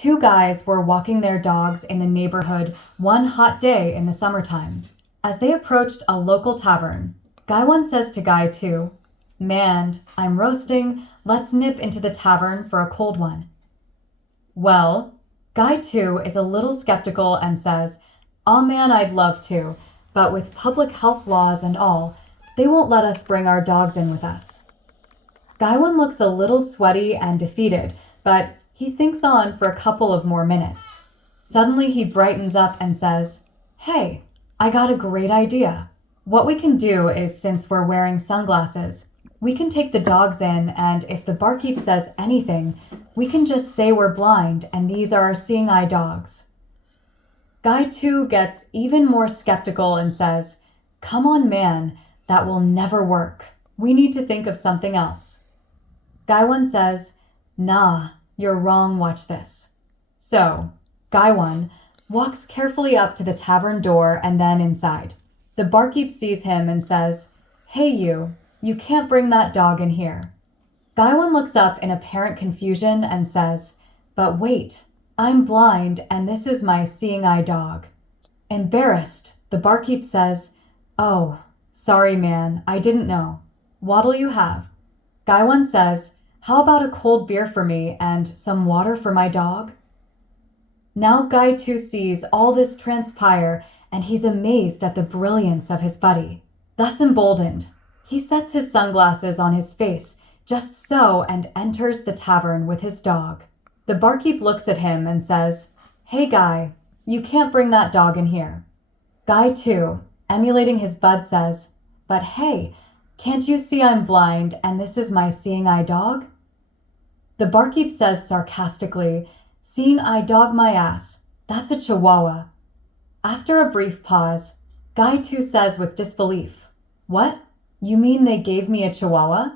Two guys were walking their dogs in the neighborhood one hot day in the summertime. As they approached a local tavern, Guy 1 says to Guy 2, "Man, I'm roasting. Let's nip into the tavern for a cold one." Well, Guy 2 is a little skeptical and says, "Aw man, I'd love to, but with public health laws and all, they won't let us bring our dogs in with us." Guy 1 looks a little sweaty and defeated, but he thinks on for a couple of more minutes. Suddenly he brightens up and says, "Hey, I got a great idea. What we can do is, since we're wearing sunglasses, we can take the dogs in, and if the barkeep says anything, we can just say we're blind and these are our seeing eye dogs." Guy 2 gets even more skeptical and says, "Come on, man, that will never work. We need to think of something else." Guy 1 says, "Nah, you're wrong, watch this." So, Guy 1 walks carefully up to the tavern door and then inside. The barkeep sees him and says, "Hey you can't bring that dog in here." Guy 1 looks up in apparent confusion and says, "But wait, I'm blind and this is my seeing eye dog." Embarrassed, the barkeep says, "Oh, sorry man, I didn't know. What'll you have?" Guy 1 says, "How about a cold beer for me and some water for my dog?" Now Guy 2 sees all this transpire and he's amazed at the brilliance of his buddy. Thus emboldened, he sets his sunglasses on his face just so and enters the tavern with his dog. The barkeep looks at him and says, "Hey Guy, you can't bring that dog in here." Guy 2, emulating his bud, says, "But hey, can't you see I'm blind and this is my seeing eye dog?" The barkeep says sarcastically, "Seeing eye dog my ass, that's a Chihuahua." After a brief pause, Guy 2 says with disbelief, "What? You mean they gave me a Chihuahua?"